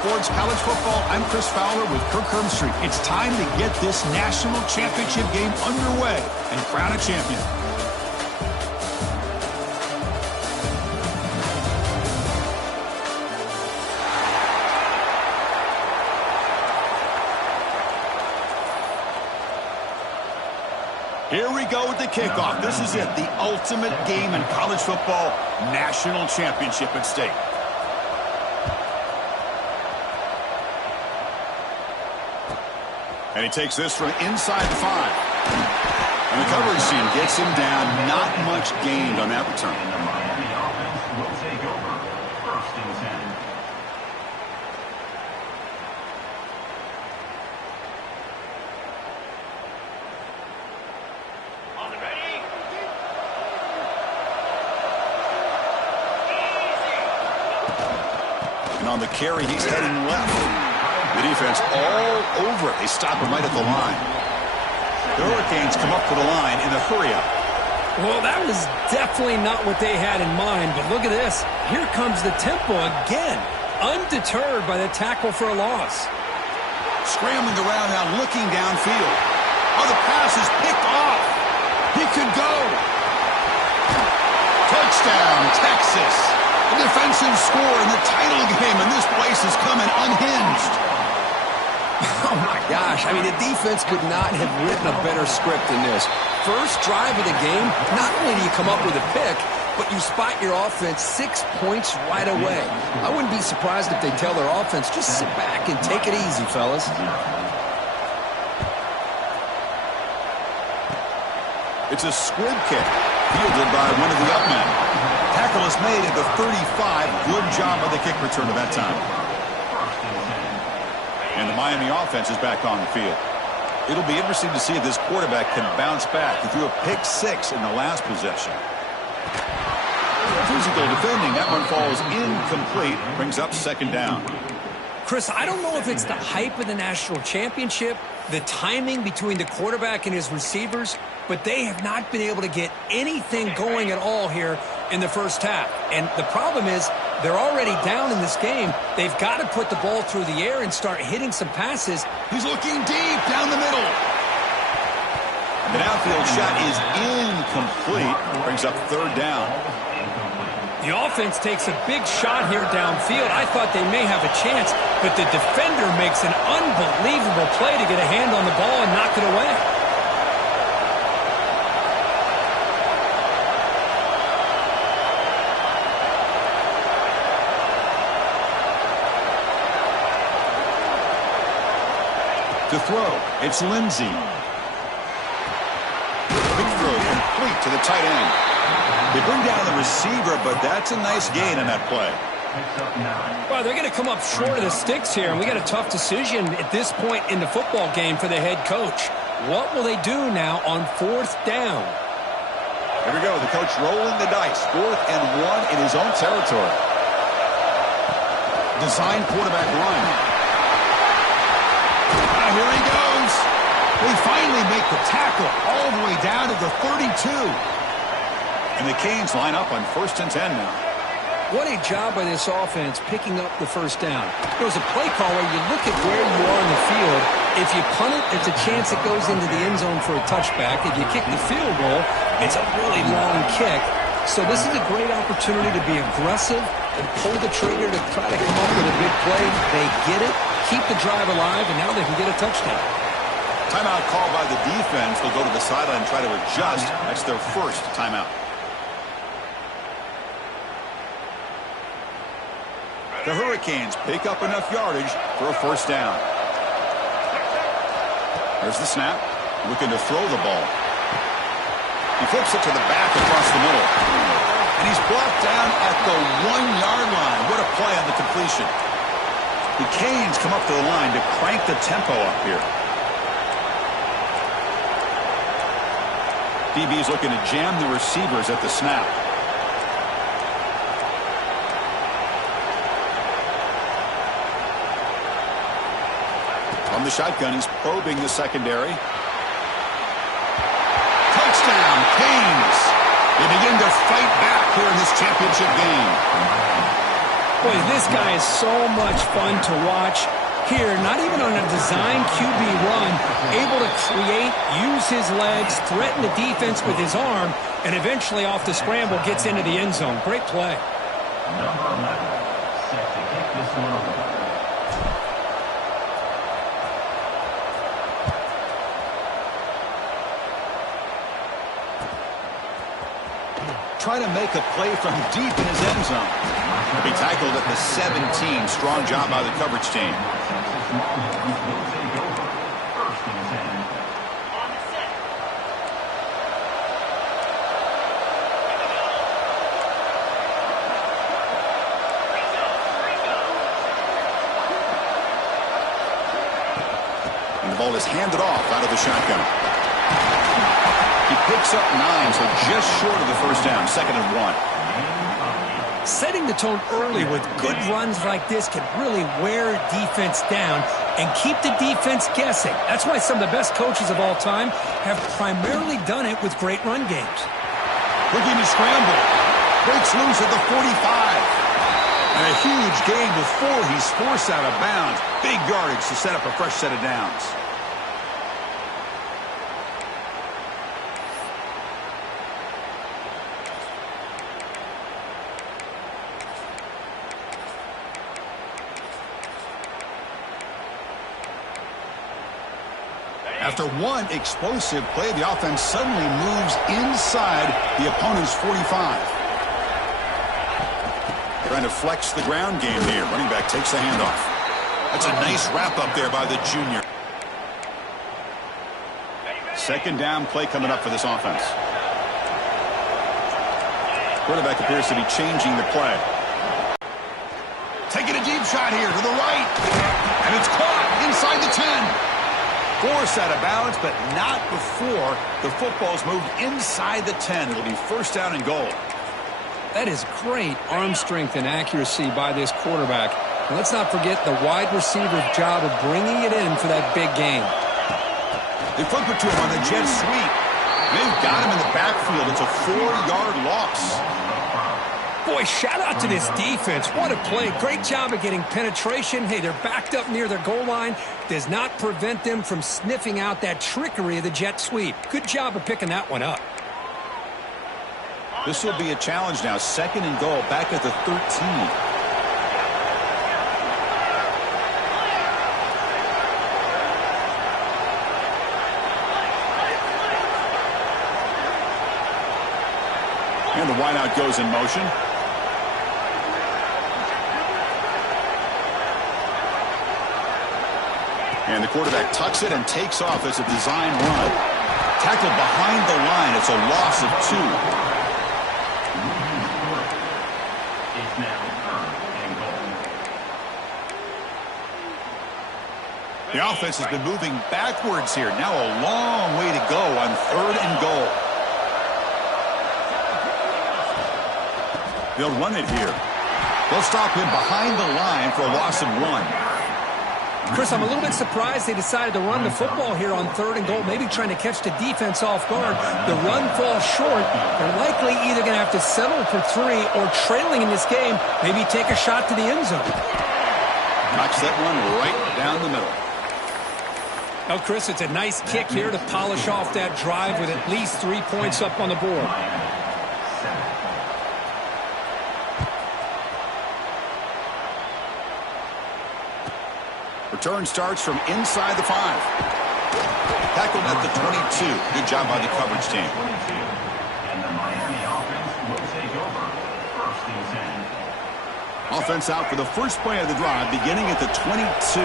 Sports College Football, I'm Chris Fowler with Kirk Street. It's time to get this national championship game underway and crown a champion. Here we go with the kickoff. This is it, the ultimate game in college football, national championship at stake. And he takes this from inside the 5. And the coverage team gets him down. Not much gained on that return. The offense will take over. 1st and 10. On the ready. And on the carry, he's heading left. The defense all over it. They stop him right at the line. The Hurricanes come up to the line in the hurry-up. Well, that was definitely not what they had in mind, but look at this. Here comes the tempo again, undeterred by the tackle for a loss. Scrambling around now, looking downfield. Oh, the pass is picked off. He could go. Touchdown, Texas. A defensive score in the title game, and this place is coming unhinged. Oh, my gosh. I mean, the defense could not have written a better script than this. First drive of the game, not only do you come up with a pick, but you spot your offense 6 points right away. I wouldn't be surprised if they tell their offense, just sit back and take it easy, fellas. It's a squib kick, fielded by one of the up men. Tackle is made at the 35. Good job by the kick returner that time. And the Miami offense is back on the field. It'll be interesting to see if this quarterback can bounce back. He threw a pick 6 in the last possession. Physical defending. That one falls incomplete. Brings up 2nd down. Chris, I don't know if it's the hype of the national championship, the timing between the quarterback and his receivers, but they have not been able to get anything going at all here in the first half. And the problem is they're already down in this game. They've got to put the ball through the air and start hitting some passes. He's looking deep down the middle. The downfield shot is incomplete. Brings up 3rd down. The offense takes a big shot here downfield. I thought they may have a chance, but the defender makes an unbelievable play to get a hand on the ball and knock it away. To throw, it's Lindsey. Big throw complete to the tight end. They bring down the receiver, but that's a nice gain on that play. Well, they're going to come up short of the sticks here, and we got a tough decision at this point in the football game for the head coach. What will they do now on 4th down? Here we go, the coach rolling the dice. 4th and 1 in his own territory. Design quarterback run. Here he goes. They finally make the tackle all the way down to the 32. And the Canes line up on 1st and 10 now. What a job by this offense picking up the 1st down. There was a play caller. You look at where you are in the field. If you punt it, there's a chance it goes into the end zone for a touchback. If you kick the field goal, it's a really long kick. So this is a great opportunity to be aggressive and pull the trigger to try to come up with a big play. They get it, keep the drive alive, and now they can get a touchdown. Timeout called by the defense. They'll go to the sideline and try to adjust. That's their 1st timeout. The Hurricanes pick up enough yardage for a 1st down. There's the snap. Looking to throw the ball. He flips it to the back across the middle. And he's brought down at the 1-yard line. What a play on the completion. The Canes come up to the line to crank the tempo up here. DB's looking to jam the receivers at the snap. From the shotgun, he's probing the secondary. Touchdown, Canes. They begin to fight back here in this championship game. Boy, this guy is so much fun to watch. Here, not even on a design QB run, able to create, use his legs, threaten the defense with his arm, and eventually off the scramble gets into the end zone. Great play. Number 11, set to kick this one away. Try to make a play from deep in his end zone. He'll be tackled at the 17. Strong job by the coverage team. First and 10. And the ball is handed off out of the shotgun. He picks up 9, so just short of the first down. 2nd and 1. Setting the tone early with good runs like this can really wear defense down and keep the defense guessing. That's why some of the best coaches of all time have primarily done it with great run games. Looking to scramble. Breaks loose at the 45. And a huge gain before he's forced out of bounds. Big yardage to set up a fresh set of downs. After one explosive play, the offense suddenly moves inside the opponent's 45. Trying to flex the ground game here. Running back takes the handoff. That's a nice wrap up there by the junior. 2nd down play coming up for this offense. Quarterback appears to be changing the play. Taking a deep shot here to the right. And it's caught inside the 10. Forced out of bounds, but not before the football's moved inside the 10. It'll be 1st down and goal. That is great arm strength and accuracy by this quarterback. And let's not forget the wide receiver's job of bringing it in for that big game. They flip it to him on the jet sweep. They've got him in the backfield. It's a 4-yard loss. Boy, shout out to this defense. What a play. Great job of getting penetration. Hey, they're backed up near their goal line. Does not prevent them from sniffing out that trickery of the jet sweep. Good job of picking that one up. This will be a challenge now. 2nd and goal back at the 13. And the wideout goes in motion. And the quarterback tucks it and takes off as a design run. Tackled behind the line. It's a loss of 2. It's now 3rd and goal. The offense has been moving backwards here. Now a long way to go on 3rd and goal. They'll run it here. They'll stop him behind the line for a loss of 1. Chris, I'm a little bit surprised they decided to run the football here on 3rd and goal, maybe trying to catch the defense off guard. The run falls short. They're likely either going to have to settle for 3 or trailing in this game, maybe take a shot to the end zone. Knocks that one right down the middle. Oh, Chris, it's a nice kick here to polish off that drive with at least 3 points up on the board. Return starts from inside the 5. Tackled at the 22. Good job by the coverage team. And the Miami offense will take over. 1st and 10. Offense out for the first play of the drive, beginning at the 22.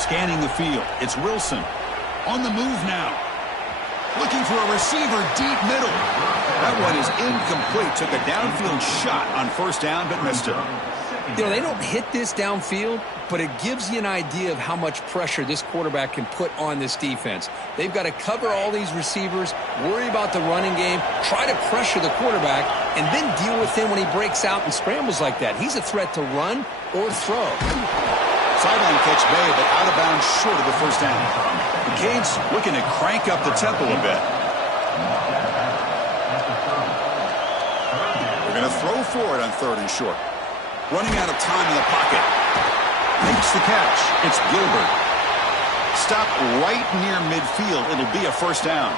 Scanning the field. It's Wilson. On the move now. Looking for a receiver deep middle. That one is incomplete. Took a downfield shot on 1st down, but missed it. You know, they don't hit this downfield, but it gives you an idea of how much pressure this quarterback can put on this defense. They've got to cover all these receivers, worry about the running game, try to pressure the quarterback, and then deal with him when he breaks out and scrambles like that. He's a threat to run or throw. Sideline catch made, but out of bounds short of the 1st down. The Canes looking to crank up the tempo a bit. to throw for it on 3rd and short. Running out of time in the pocket. Makes the catch. It's Gilbert. Stop right near midfield. It'll be a first down.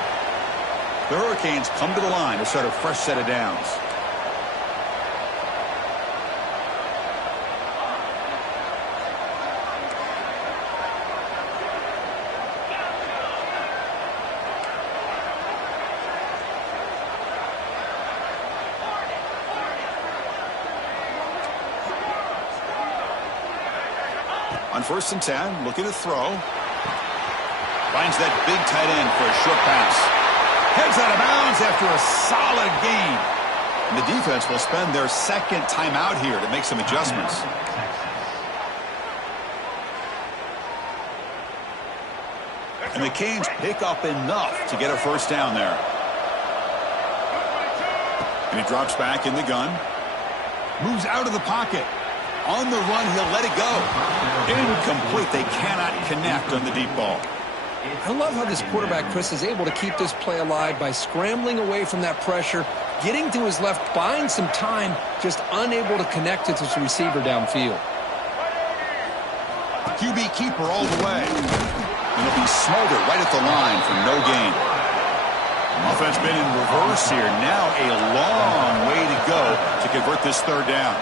The Hurricanes come to the line to start a fresh set of downs. On 1st and 10, looking to throw. Finds that big tight end for a short pass. Heads out of bounds after a solid gain. And the defense will spend their 2nd timeout here to make some adjustments. And the Canes pick up enough to get a first down there. And he drops back in the gun. Moves out of the pocket. On the run, he'll let it go. Incomplete. They cannot connect on the deep ball. I love how this quarterback, Chris, is able to keep this play alive by scrambling away from that pressure, getting to his left, buying some time, just unable to connect with his receiver downfield. QB keeper all the way. And he'll be smothered right at the line for no gain. Offense been in reverse here. Now a long way to go to convert this 3rd down.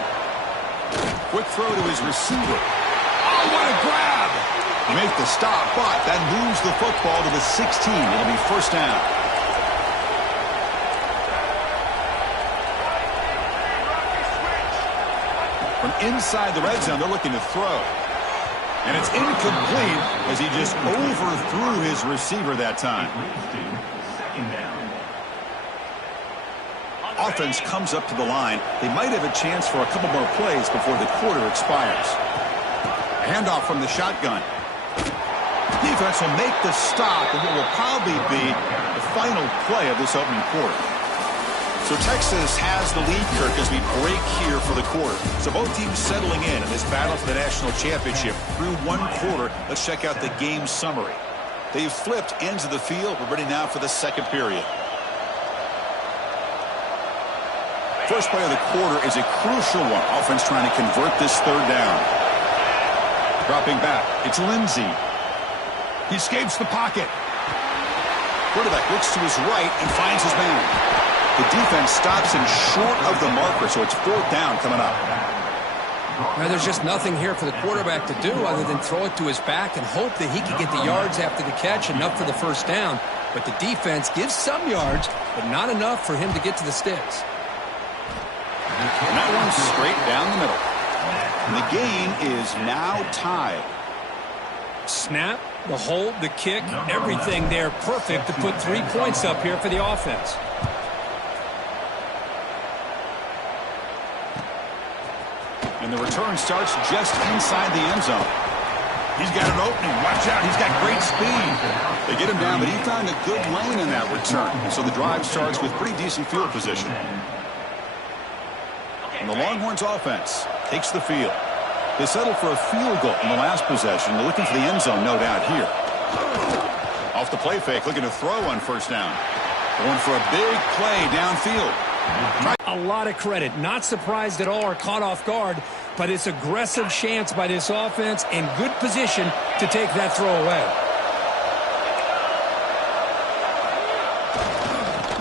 Quick throw to his receiver. Oh, what a grab! He makes the stop, but that moves the football to the 16. It'll be first down. From inside the red zone, they're looking to throw. And it's incomplete as he just overthrew his receiver that time. Offense comes up to the line. They might have a chance for a couple more plays before the quarter expires. A handoff from the shotgun. Defense will make the stop in what will probably be the final play of this opening quarter. So Texas has the lead, Kirk, as we break here for the quarter. So both teams settling in this battle for the national championship through 1 quarter. Let's check out the game summary. They've flipped ends of the field. We're ready now for the 2nd period. First play of the quarter is a crucial one. Offense trying to convert this 3rd down. Dropping back. It's Lindsey. He escapes the pocket. Quarterback looks to his right and finds his man. The defense stops him short of the marker, so it's 4th down coming up. Now, there's just nothing here for the quarterback to do other than throw it to his back and hope that he can get the yards after the catch, enough for the first down. But the defense gives some yards, but not enough for him to get to the sticks. And that one's straight down the middle. And the game is now tied. Snap, the hold, the kick, everything there perfect to put 3 points up here for the offense. And the return starts just inside the end zone. He's got an opening. Watch out. He's got great speed. They get him down, but he found a good lane in that return. So the drive starts with pretty decent field position. And the Longhorns offense takes the field. They settled for a field goal in the last possession. They're looking for the end zone, no doubt, here. Off the play fake, looking to throw on 1st down. Going for a big play downfield. A lot of credit. Not surprised at all or caught off guard, but it's aggressive chance by this offense and good position to take that throw away.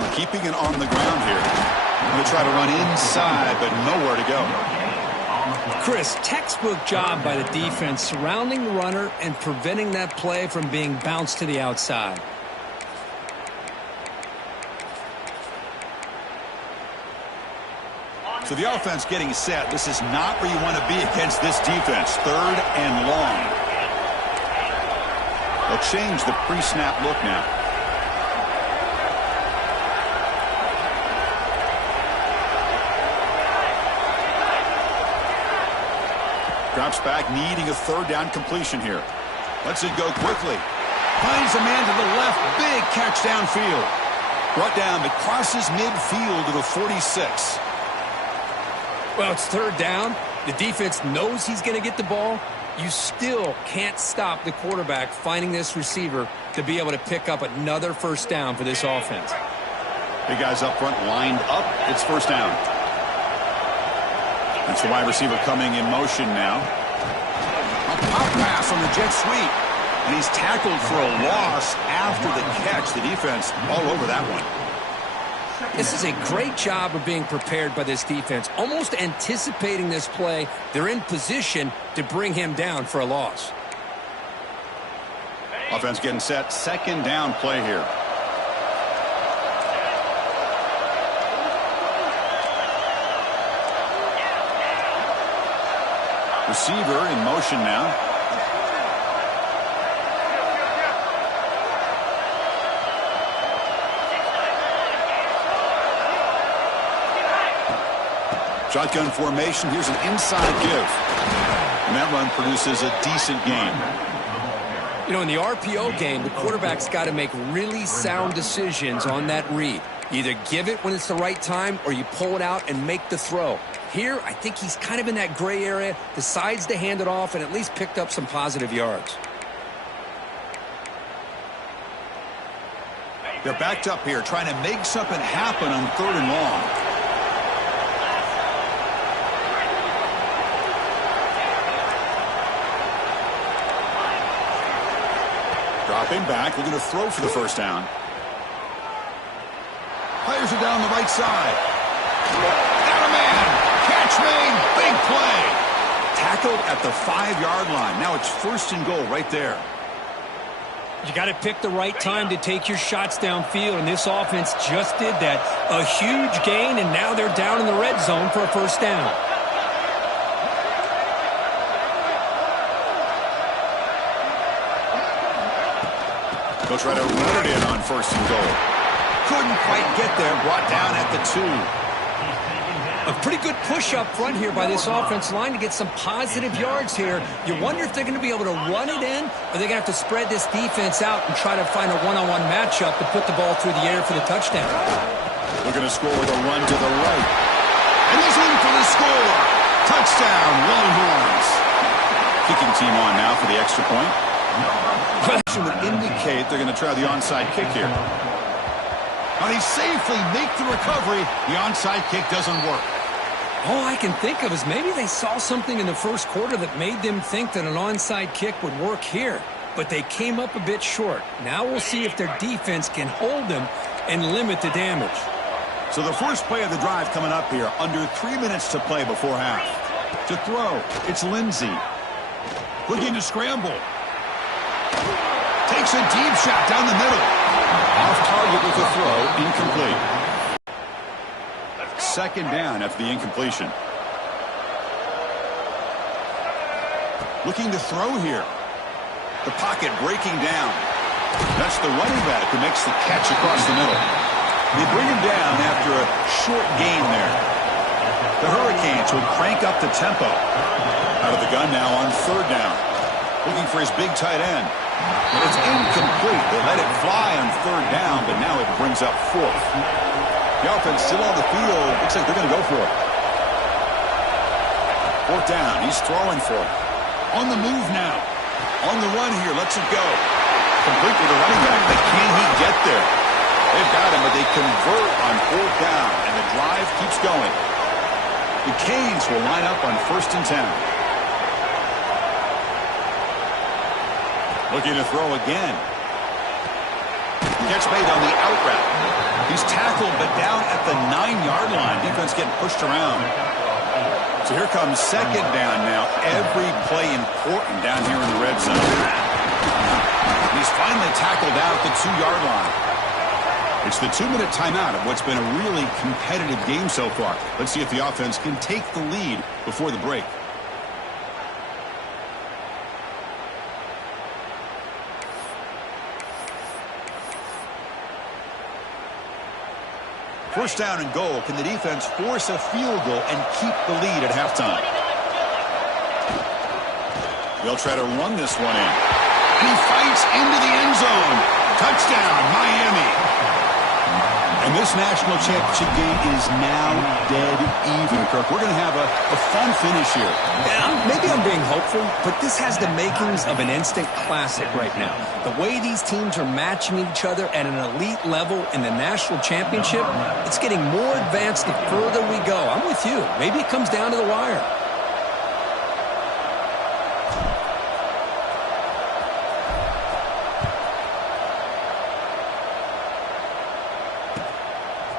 We're keeping it on the ground here. Going to try to run inside, but nowhere to go. Chris, textbook job by the defense surrounding the runner and preventing that play from being bounced to the outside. So the offense getting set. This is not where you want to be against this defense. 3rd and long. They'll change the pre-snap look now. Drops back, needing a 3rd down completion here. Lets it go quickly. Finds a man to the left. Big catch downfield. Brought down, but crosses midfield to the 46. Well, it's 3rd down. The defense knows he's going to get the ball. You still can't stop the quarterback finding this receiver to be able to pick up another first down for this offense. Big guys up front lined up. It's 1st down. That's the wide receiver coming in motion now. A pop pass on the jet sweep. And he's tackled for a loss after the catch. The defense all over that one. This is a great job of being prepared by this defense. Almost anticipating this play, they're in position to bring him down for a loss. Offense getting set. Second down play here. Receiver in motion now. Shotgun formation. Here's an inside give. And that run produces a decent gain. You know, in the RPO game, the quarterback's got to make really sound decisions on that read. Either give it when it's the right time or you pull it out and make the throw. Here, I think he's kind of in that gray area, decides to hand it off and at least picked up some positive yards. They're backed up here trying to make something happen on 3rd and long. Dropping back, looking to throw for the first down. Fires it down the right side. Got a man. Catch made. Big play. Tackled at the 5-yard line. Now it's 1st and goal right there. You got to pick the right time to take your shots downfield, and this offense just did that. A huge gain, and now they're down in the red zone for a first down. They'll try to run it in on 1st and goal. Couldn't quite get there. Brought down at the 2. A pretty good push up front here by this offensive line to get some positive yards here. You wonder if they're going to be able to run it in, or they're going to have to spread this defense out and try to find a one-on-one matchup to put the ball through the air for the touchdown. Looking to score with a run to the right. And he's in for the score. Touchdown, Longhorns. Kicking team on now for the extra point. Would indicate they're going to try the onside kick here. But he safely make the recovery. The onside kick doesn't work. All I can think of is maybe they saw something in the first quarter that made them think that an onside kick would work here. But they came up a bit short. Now we'll see if their defense can hold them and limit the damage. So the first play of the drive coming up here. Under 3 minutes to play before half. To throw, it's Lindsey. Looking to scramble. Takes a deep shot down the middle. Off target with the throw, incomplete. Second down after the incompletion. Looking to throw here. The pocket breaking down. That's the running back who makes the catch across the middle. They bring him down after a short gain there. The Hurricanes will crank up the tempo. Out of the gun now on 3rd down. Looking for his big tight end. And it's incomplete. They let it fly on 3rd down, but now it brings up 4th. The offense still on the field. Looks like they're going to go for it. 4th down. He's throwing for it. On the move now. On the run here. Lets it go. Complete with the running back. But can he get there? They've got him, but they convert on 4th down. And the drive keeps going. The Canes will line up on 1st and 10. Looking to throw again. Catch made on the out route. He's tackled, but down at the 9-yard line. Defense getting pushed around. So here comes 2nd down now. Every play important down here in the red zone. He's finally tackled out at the 2-yard line. It's the 2-minute timeout of what's been a really competitive game so far. Let's see if the offense can take the lead before the break. First down and goal. Can the defense force a field goal and keep the lead at halftime? They'll try to run this one in. And he fights into the end zone. Touchdown, Miami. And this national championship game is now dead even, Kirk. We're going to have a fun finish here. Yeah, maybe I'm being hopeful, but this has the makings of an instant classic right now. The way these teams are matching each other at an elite level in the national championship, it's getting more advanced the further we go. I'm with you. Maybe it comes down to the wire.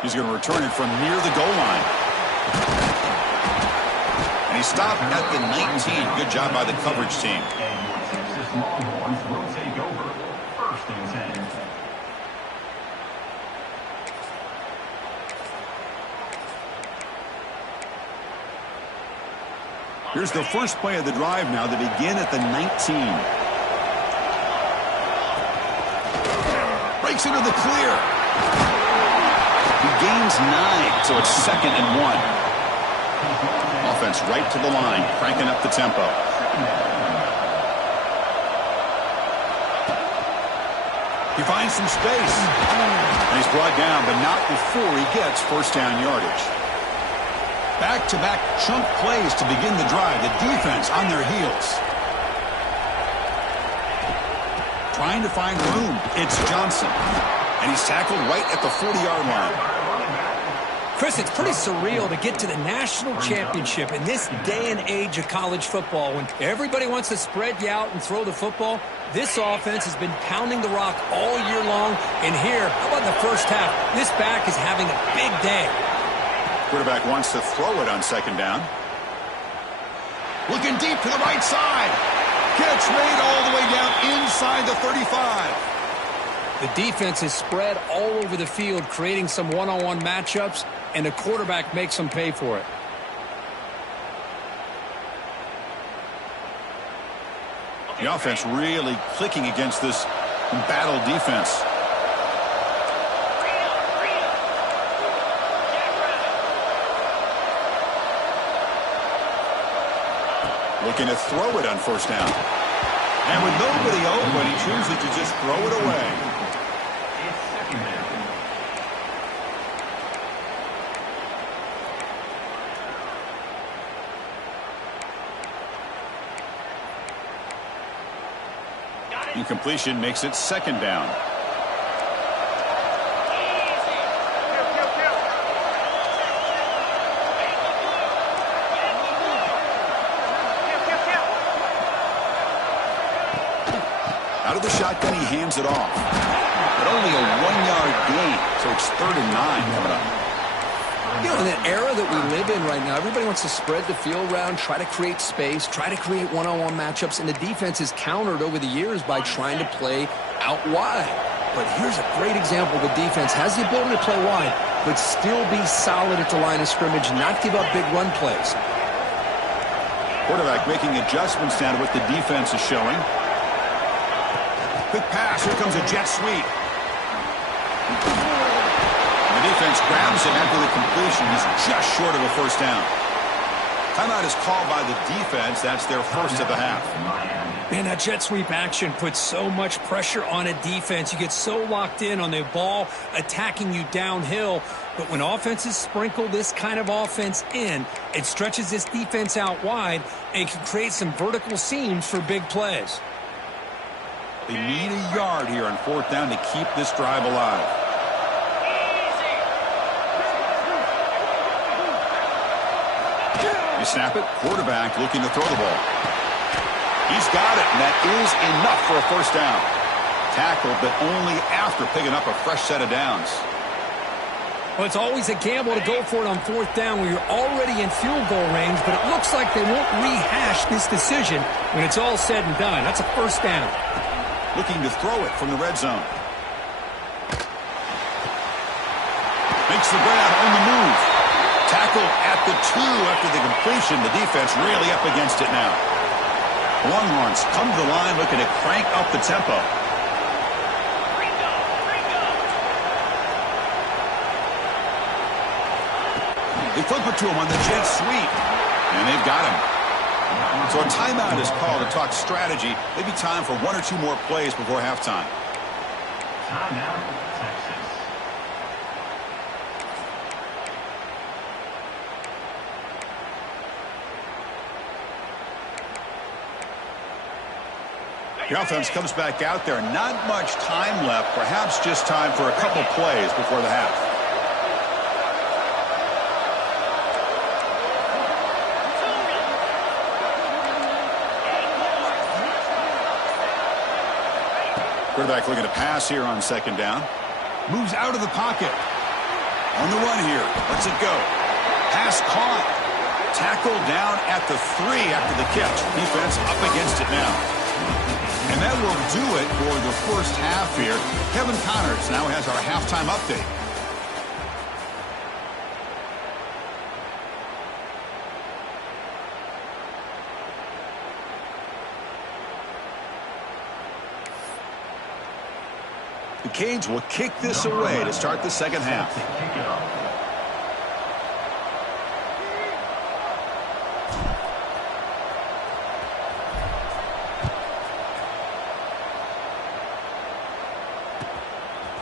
He's going to return it from near the goal line. And he stopped at the 19. Good job by the coverage team. And your Texas Longhorns will take over. 1st and 10. Here's the first play of the drive now. They begin at the 19. Breaks into the clear. He gains 9, so it's 2nd and 1. Offense right to the line, cranking up the tempo. He finds some space. And he's brought down, but not before he gets first down yardage. Back-to-back chunk plays to begin the drive. The defense on their heels. Trying to find room. It's Johnson. And he's tackled right at the 40-yard line. Chris, it's pretty surreal to get to the national championship in this day and age of college football when everybody wants to spread you out and throw the football. This offense has been pounding the rock all year long. And here, how about in the first half? This back is having a big day. Quarterback wants to throw it on 2nd down. Looking deep to the right side. Catch made all the way down inside the 35. The defense is spread all over the field, creating some one-on-one matchups, and the quarterback makes them pay for it. The offense really clicking against this battle defense. Looking to throw it on 1st down. And with nobody open, he chooses to just throw it away. Incompletion makes it 2nd down. Out of the shotgun, he hands it off. But only a 1-yard gain, so it's 3rd and 9 coming up. You know, in the era that we live in right now, everybody wants to spread the field around, try to create space, try to create one-on-one matchups, and the defense is countered over the years by trying to play out wide. But here's a great example. The defense has the ability to play wide, but still be solid at the line of scrimmage, not give up big run plays. Quarterback making adjustments down to what the defense is showing. Quick pass. Here comes a jet sweep. The defense grabs him after the completion. He's just short of a 1st down. Timeout is called by the defense. That's their first of the half. Man, that jet sweep action puts so much pressure on a defense. You get so locked in on the ball attacking you downhill. But when offenses sprinkle this kind of offense in, it stretches this defense out wide and can create some vertical seams for big plays. They need a yard here on 4th down to keep this drive alive. You snap it, quarterback looking to throw the ball. He's got it, and that is enough for a 1st down. Tackled, but only after picking up a fresh set of downs. Well, it's always a gamble to go for it on 4th down when you're already in field goal range, but it looks like they won't rehash this decision when it's all said and done. That's a 1st down. Looking to throw it from the red zone. Makes the grab on the move. Tackled at the 2 after the completion. The defense really up against it now. Longhorns come to the line looking to crank up the tempo. They flip it to him on the jet sweep. And they've got him. So a timeout is called to talk strategy. Maybe time for 1 or 2 more plays before halftime. Timeout, Texas. The offense comes back out there. Not much time left. Perhaps just time for a couple plays before the half. Quarterback looking to pass here on second down. Moves out of the pocket. On the run here. Lets it go. Pass caught. Tackle down at the 3 after the catch. Defense up against it now. And that will do it for the first half here. Kevin Connors now has our halftime update. The Canes will kick this away to start the second half.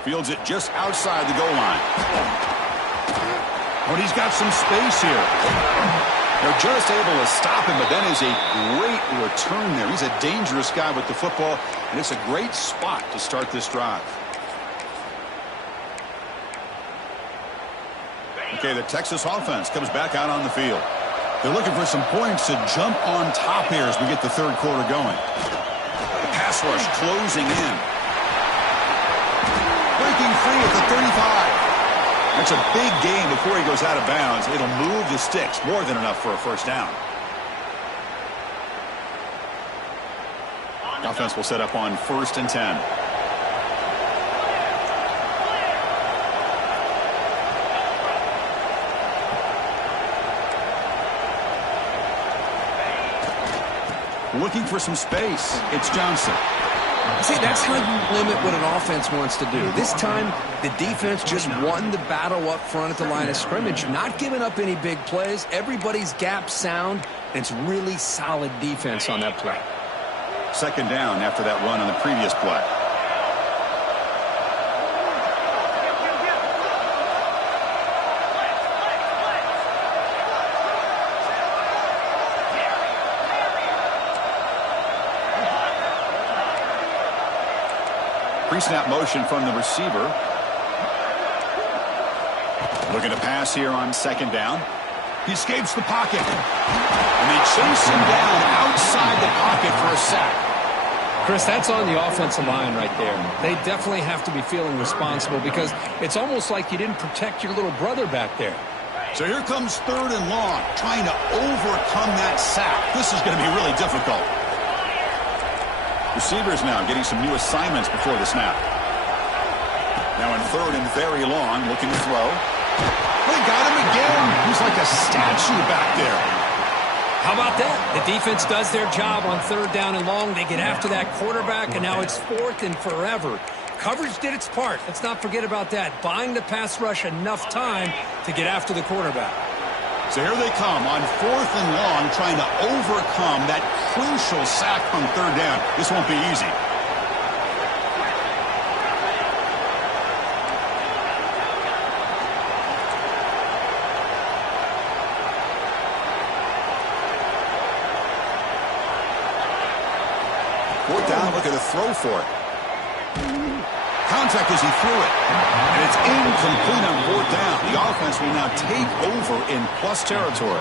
Fields it just outside the goal line. But he's got some space here. They're just able to stop him, but that is a great return there. He's a dangerous guy with the football, and it's a great spot to start this drive. Okay, the Texas offense comes back out on the field. They're looking for some points to jump on top here as we get the third quarter going. The pass rush closing in. Breaking free at the 35. That's a big gain before he goes out of bounds. It'll move the sticks, more than enough for a first down. The offense will set up on 1st and 10. Looking for some space. It's Johnson. See, that's how you limit what an offense wants to do. This time, the defense just won the battle up front at the line of scrimmage, not giving up any big plays. Everybody's gap sound, and it's really solid defense on that play. Second down after that run on the previous play. Pre-snap motion from the receiver. Looking to pass here on second down. He escapes the pocket. And they chase him down outside the pocket for a sack. Chris, that's on the offensive line right there. They definitely have to be feeling responsible because it's almost like you didn't protect your little brother back there. So here comes 3rd and long, trying to overcome that sack. This is going to be really difficult. Receivers now getting some new assignments before the snap. Now in 3rd and very long, looking to throw. They got him again. He's like a statue back there. How about that? The defense does their job on 3rd down and long. They get after that quarterback, and now it's 4th and forever. Coverage did its part. Let's not forget about that. Buying the pass rush enough time to get after the quarterback. So here they come on 4th and long, trying to overcome that crucial sack on 3rd down. This won't be easy. Fourth down, look at the throw for it. Contact as he threw it. And it's incomplete on 4th down. The offense will now take over in plus territory.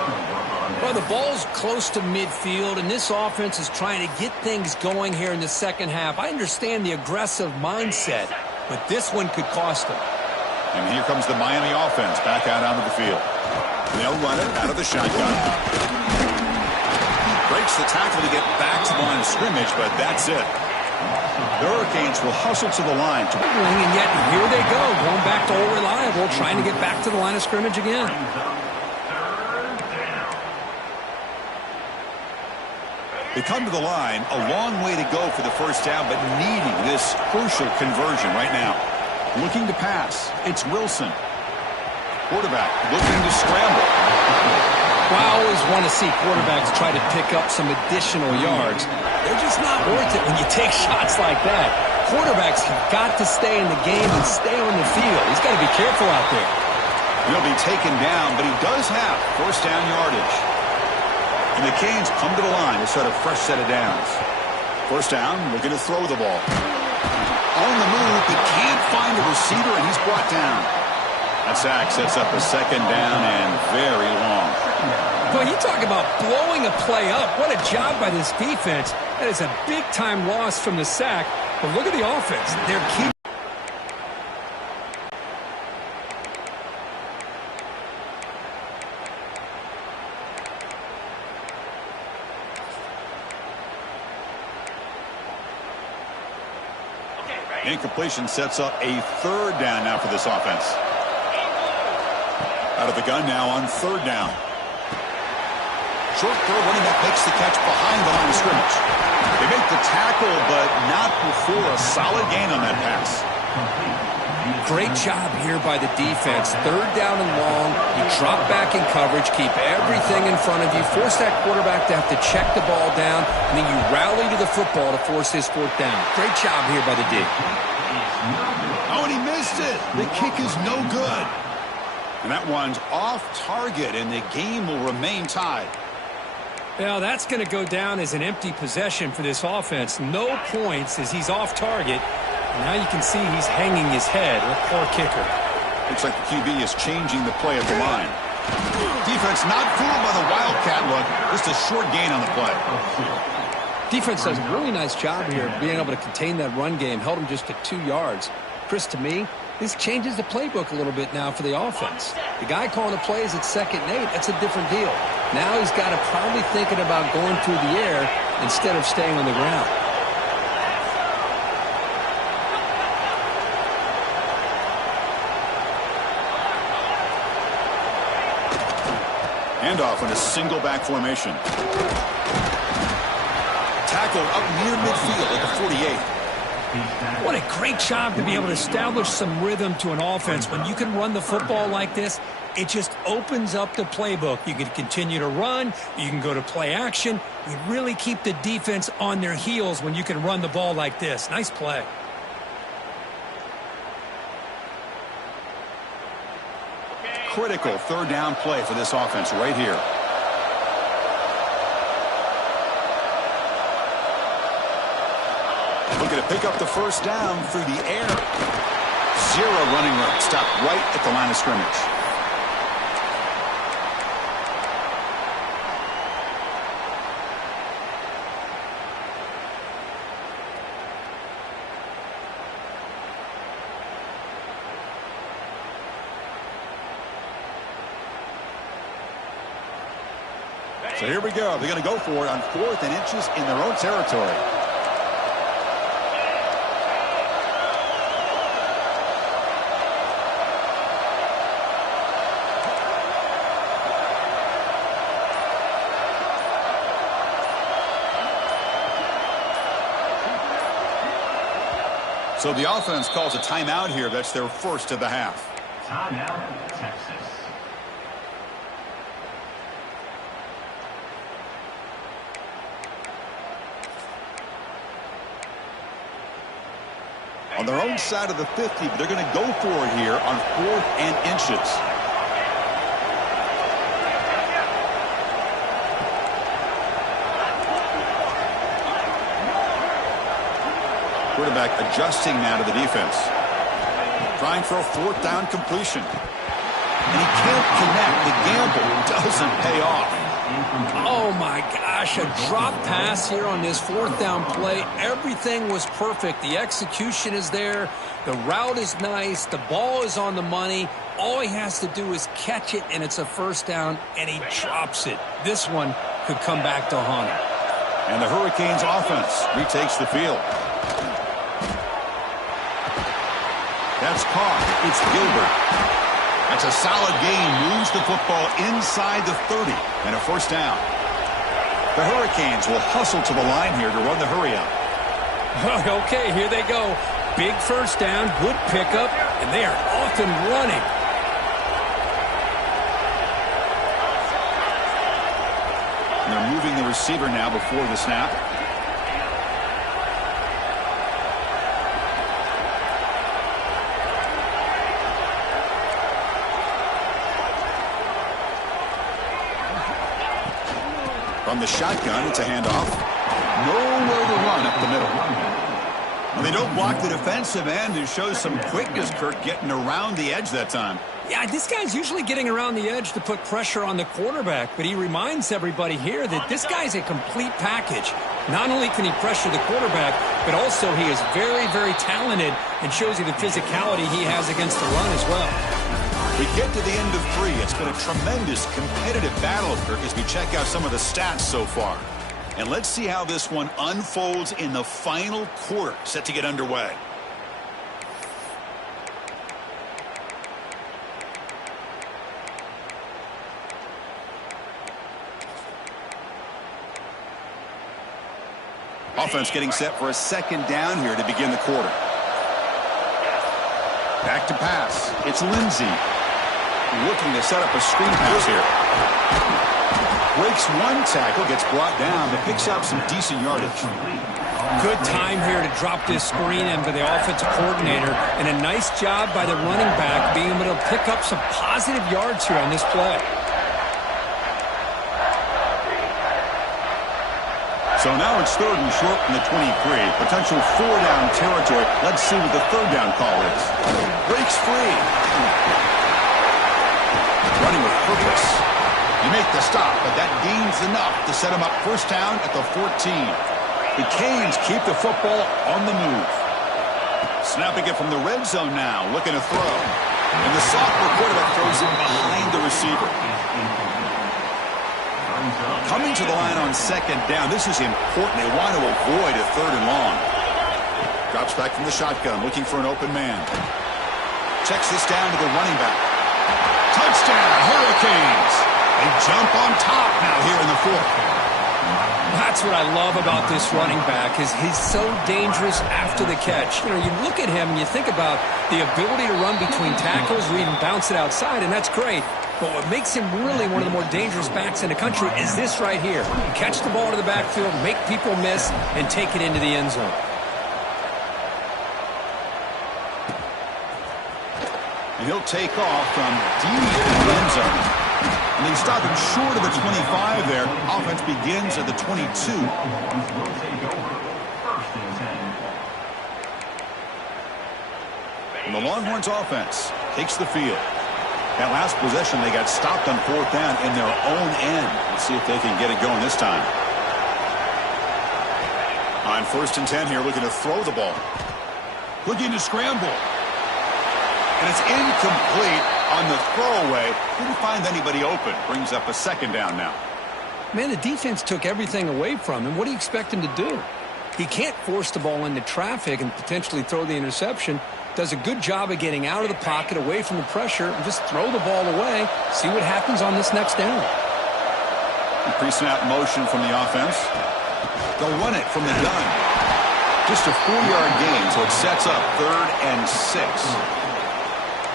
Well, the ball's close to midfield, and this offense is trying to get things going here in the second half. I understand the aggressive mindset, but this one could cost them. And here comes the Miami offense back out onto the field. They'll run it out of the shotgun. Breaks the tackle to get back to the line of scrimmage, but that's it. The Hurricanes will hustle to the line. And yet here they go, going back to old reliable, trying to get back to the line of scrimmage again. They come to the line, a long way to go for the first down, but needing this crucial conversion right now. Looking to pass. It's Wilson. Quarterback looking to scramble. Well, I always want to see quarterbacks try to pick up some additional yards. They're just not worth it when you take shots like that. Quarterbacks have got to stay in the game and stay on the field. He's got to be careful out there. He'll be taken down, but he does have first down yardage. And the Canes come to the line to start a fresh set of downs. First down, looking to throw the ball. On the move, but can't find a receiver, and he's brought down. That sack sets up a second down and very long. Well, you talk about blowing a play up. What a job by this defense. That is a big-time loss from the sack. But look at the offense. They're keeping. Incompletion sets up a third down now for this offense. Out of the gun now on third down. Short throw, running back makes the catch behind the line of scrimmage. They make the tackle, but not before a solid gain on that pass. Great job here by the defense. Third down and long. You drop back in coverage, keep everything in front of you, force that quarterback to have to check the ball down, and then you rally to the football to force his fourth down. Great job here by the D. Oh, and he missed it. The kick is no good. And that one's off target, and the game will remain tied. Well, that's going to go down as an empty possession for this offense. No points as he's off target. Now you can see he's hanging his head. A poor kicker. Looks like the QB is changing the play at the line. Defense not fooled by the Wildcat look. Just a short gain on the play. Defense does a really nice job here being able to contain that run game. Held him just to 2 yards. Chris, to me, this changes the playbook a little bit now for the offense. The guy calling the plays at 2nd and 8, that's a different deal. Now he's got to probably thinking about going through the air instead of staying on the ground. Handoff in a single back formation. Tackle up near midfield at the 48. What a great job to be able to establish some rhythm to an offense. When you can run the football like this, it just opens up the playbook. You can continue to run. You can go to play action. You really keep the defense on their heels when you can run the ball like this. Nice play. Critical third down play for this offense right here. Looking to pick up the first down through the air. Zero running room. Stopped right at the line of scrimmage. So here we go. They're going to go for it on 4th and inches in their own territory. So the offense calls a timeout here. That's their first of the half. Timeout, Texas. On their own side of the 50, but they're going to go for it here on 4th and inches. Quarterback adjusting now to the defense. Trying for a 4th down completion. And he can't connect. The gamble doesn't pay off. Oh, my gosh, a drop pass here on this 4th down play. Everything was perfect. The execution is there. The route is nice. The ball is on the money. All he has to do is catch it, and it's a first down, and he drops it. This one could come back to haunt him. And the Hurricanes offense retakes the field. That's caught. It's Gilbert. That's a solid gain. Moves the football inside the 30 and a first down. The Hurricanes will hustle to the line here to run the hurry up. Okay, here they go. Big first down, good pickup, and they are off and running. And they're moving the receiver now before the snap. From the shotgun, it's a handoff. Nowhere to run up the middle. Well, they don't block the defensive end and show some quickness, Kirk, getting around the edge that time. Yeah, this guy's usually getting around the edge to put pressure on the quarterback, but he reminds everybody here that this guy's a complete package. Not only can he pressure the quarterback, but also he is very, very talented and shows you the physicality he has against the run as well. We get to the end of 3. It's been a tremendous competitive battle, Kirk, as we check out some of the stats so far. And let's see how this one unfolds in the final quarter, set to get underway. Offense getting set for a second down here to begin the quarter. Back to pass. It's Lindsey. Looking to set up a screen pass here. Breaks one tackle, gets brought down, but picks up some decent yardage. Good time here to drop this screen in for the offensive coordinator, and a nice job by the running back being able to pick up some positive yards here on this play. So now it's 3rd and short from the 23. Potential 4-down territory. Let's see what the 3rd down call is. Breaks free. Running with purpose. You make the stop, but that gains enough to set him up 1st down at the 14. The Canes keep the football on the move. Snapping it from the red zone now, looking to throw. And the sophomore quarterback throws it behind the receiver. Coming to the line on 2nd down. This is important. They want to avoid a 3rd and long. Drops back from the shotgun, looking for an open man. Checks this down to the running back. Touchdown, Hurricanes. They jump on top now here in the 4th. That's what I love about this running back is he's so dangerous after the catch. You know, you look at him and you think about the ability to run between tackles or even bounce it outside, and that's great. But what makes him really one of the more dangerous backs in the country is this right here. Catch the ball to the backfield, make people miss, and take it into the end zone. And he'll take off from deep in the end zone. And they stop him short of the 25 there. Offense begins at the 22. And the Longhorns offense takes the field. That last possession, they got stopped on 4th down in their own end. Let's see if they can get it going this time. On 1st and 10 here, looking to throw the ball. Looking to scramble. And it's incomplete on the throwaway. Didn't find anybody open. Brings up a 2nd down now. Man, the defense took everything away from him. What do you expect him to do? He can't force the ball into traffic and potentially throw the interception. Does a good job of getting out of the pocket, away from the pressure, and just throw the ball away. See what happens on this next down. Pre-snap motion from the offense. They'll run it from the gun. Just a 4-yard gain, so it sets up 3rd and 6.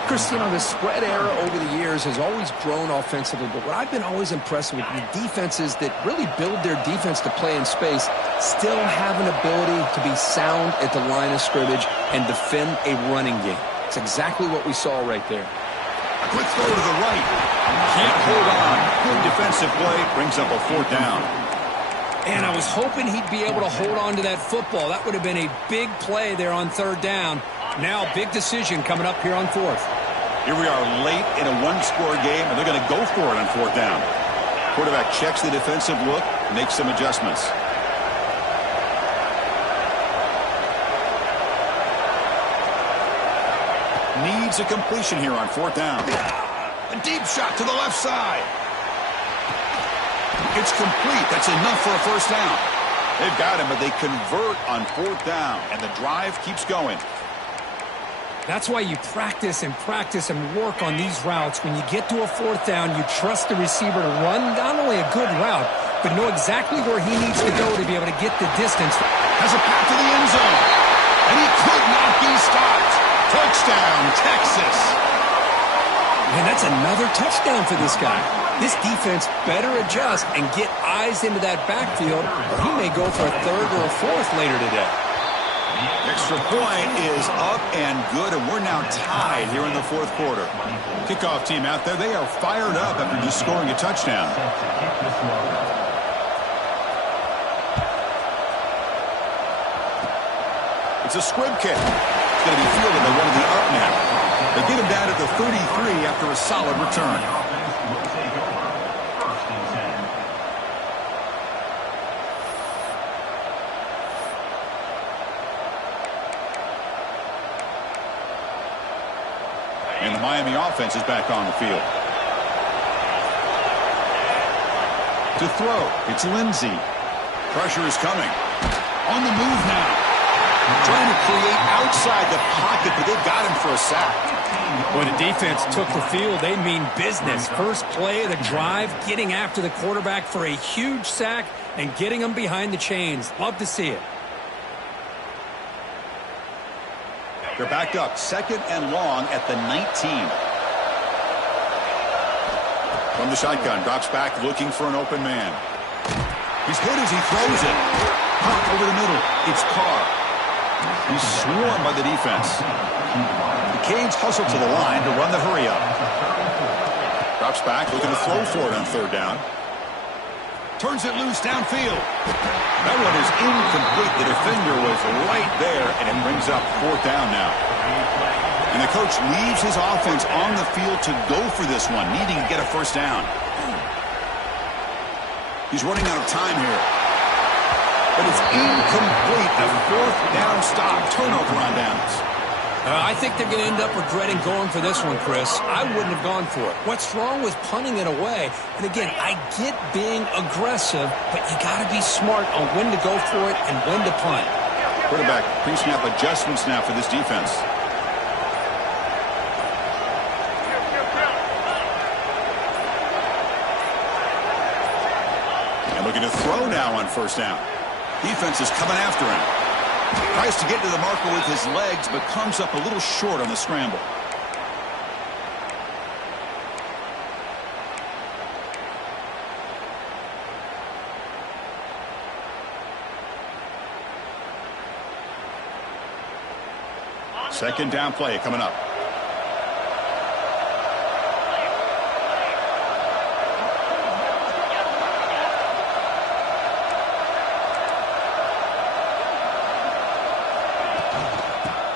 Chris, you know, the spread era over the years has always grown offensively, but what I've been always impressed with the defenses that really build their defense to play in space still have an ability to be sound at the line of scrimmage and defend a running game. It's exactly what we saw right there. A quick throw to the right. Can't hold on. Good defensive play. Brings up a 4th down. And I was hoping he'd be able to hold on to that football. That would have been a big play there on 3rd down. Now, big decision coming up here on 4th. Here we are late in a 1-score game, and they're going to go for it on 4th down. Quarterback checks the defensive look, makes some adjustments. Needs a completion here on 4th down. A deep shot to the left side. It's complete. That's enough for a 1st down. They've got him, but they convert on 4th down, and the drive keeps going. That's why you practice and work on these routes. When you get to a 4th down, you trust the receiver to run not only a good route, but know exactly where he needs to go to be able to get the distance. Has a path to the end zone, and he could not be stopped. Touchdown, Texas. Man, that's another touchdown for this guy. This defense better adjust and get eyes into that backfield, or he may go for a 3rd or a 4th later today. Extra point is up and good, and we're now tied here in the 4th quarter. Kickoff team out there, they are fired up after just scoring a touchdown. It's a squib kick. It's going to be fielded by one of the up now. They get him down at the 33 after a solid return. Will take over. First and 10. And the Miami offense is back on the field. To throw, it's Lindsey. Pressure is coming. On the move now. Trying to create outside the pocket, but they've got him for a sack. When the defense took the field, they mean business. First play of the drive, getting after the quarterback for a huge sack and getting him behind the chains. Love to see it. They're backed up, 2nd and long at the 19. From the shotgun, drops back looking for an open man. He's hit as he throws it. Pop over the middle. It's Carr. He's swarmed by the defense. The Canes hustle to the line to run the hurry up. Drops back, looking to throw for it on 3rd down. Turns it loose downfield. That one is incomplete. The defender was right there, and it brings up 4th down now. And the coach leaves his offense on the field to go for this one, needing to get a 1st down. He's running out of time here. But it's incomplete. A 4th down stop. Turnover on downs. I think they're going to end up regretting going for this one, Chris. I wouldn't have gone for it. What's wrong with punting it away? And again, I get being aggressive, but you got to be smart on when to go for it and when to punt. Quarterback pre-snap adjustments now for this defense. And looking to throw now on 1st down. Defense is coming after him. Tries to get to the marker with his legs, but comes up a little short on the scramble. Second down play coming up.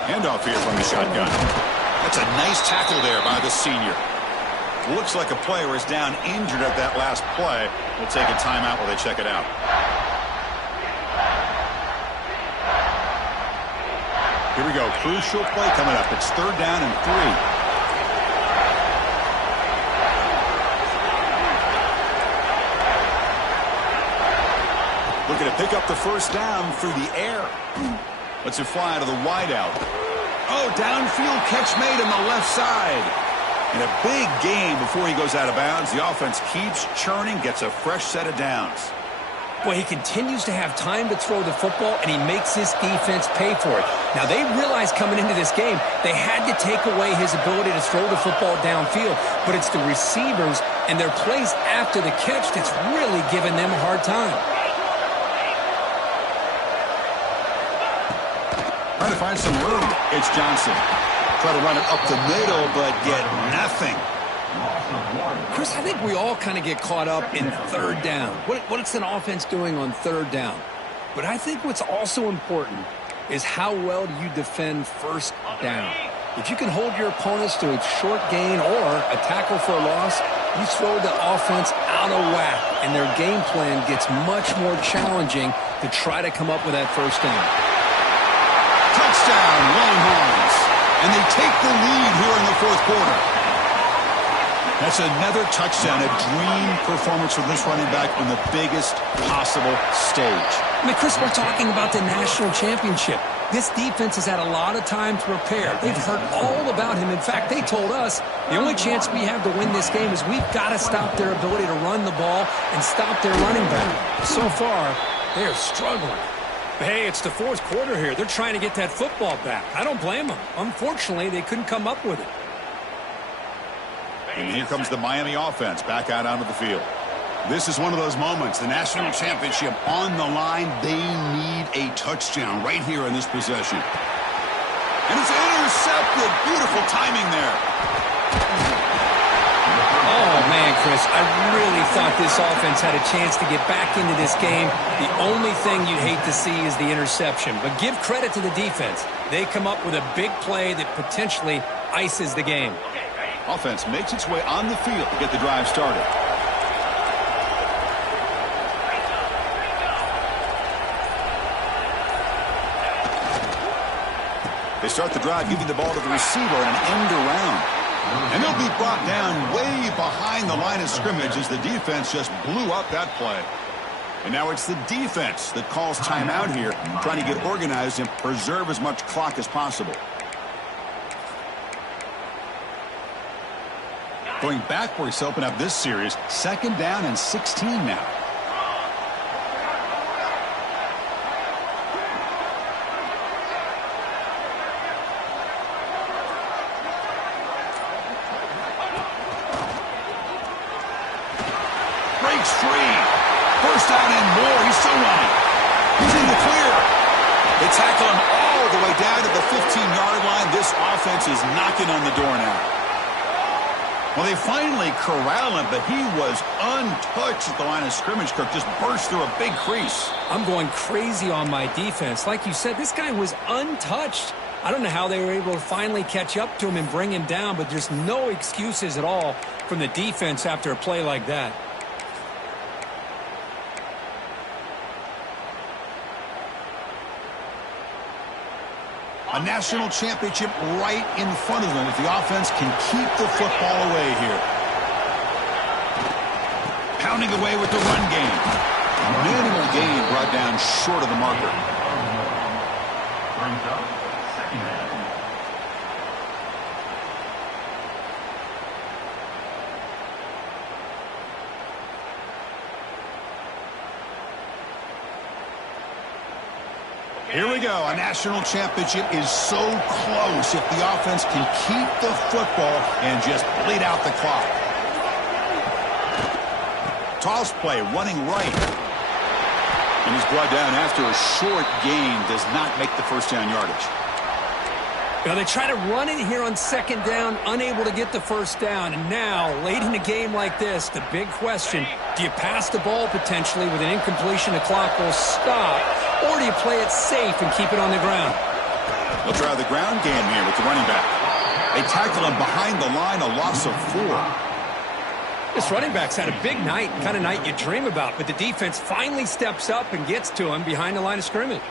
Handoff here from the shotgun. That's a nice tackle there by the senior. Looks like a player is down injured at that last play. We'll take a timeout while they check it out. Here we go. Crucial play coming up. It's 3rd down and 3. Looking to pick up the 1st down through the air. Lets it fly to the wideout. Oh, downfield catch made on the left side. And a big gain before he goes out of bounds. The offense keeps churning, gets a fresh set of downs. Boy, he continues to have time to throw the football, and he makes his defense pay for it. Now, they realized coming into this game they had to take away his ability to throw the football downfield, but it's the receivers and their plays after the catch that's really giving them a hard time. Trying to find some room. It's Johnson. Try to run it up the middle, but get nothing. Chris, I think we all kind of get caught up in 3rd down. What's an offense doing on 3rd down? But I think what's also important is how well do you defend 1st down. If you can hold your opponents to a short gain or a tackle for a loss, you throw the offense out of whack, and their game plan gets much more challenging to try to come up with that 1st down. Touchdown, Longhorns. And they take the lead here in the 4th quarter. That's another touchdown, a dream performance for this running back on the biggest possible stage. I mean, Chris, we're talking about the national championship. This defense has had a lot of time to prepare. They've heard all about him. In fact, they told us the only chance we have to win this game is we've got to stop their ability to run the ball and stop their running back. So far, they are struggling. Hey, it's the 4th quarter here. They're trying to get that football back. I don't blame them. Unfortunately, they couldn't come up with it. And here comes the Miami offense back out onto the field. This is one of those moments. The national championship on the line. They need a touchdown right here in this possession. And it's intercepted. Beautiful timing there. Oh, man, Chris, I really thought this offense had a chance to get back into this game. The only thing you'd hate to see is the interception. But give credit to the defense. They come up with a big play that potentially ices the game. Offense makes its way on the field to get the drive started. They start the drive giving the ball to the receiver in an end around. And they'll be brought down way behind the line of scrimmage as the defense just blew up that play. And now it's the defense that calls timeout here, trying to get organized and preserve as much clock as possible. Going backwards to open up this series, 2nd down and 16 now. Breaks free. 1st down and more. He's still running. He's in the clear. They tackle him all the way down to the 15-yard line. This offense is knocking on the door now. Well, they finally corral him, but he was untouched at the line of scrimmage. Kirk just burst through a big crease. I'm going crazy on my defense. Like you said, this guy was untouched. I don't know how they were able to finally catch up to him and bring him down, but there's no excuses at all from the defense after a play like that. A national championship right in front of them if the offense can keep the football away here. Pounding away with the run game. Minimal gain brought down short of the marker. Brings up 2nd down. Here we go. A national championship is so close if the offense can keep the football and just bleed out the clock. Toss play running right. And he's brought down after a short gain. Does not make the 1st down yardage. Now they try to run it here on 2nd down, unable to get the 1st down. And now, late in a game like this, the big question, do you pass the ball potentially with an incompletion, the clock will stop, or do you play it safe and keep it on the ground? They'll try the ground game here with the running back. They tackle him behind the line, a loss of 4. This running back's had a big night, kind of night you dream about, but the defense finally steps up and gets to him behind the line of scrimmage.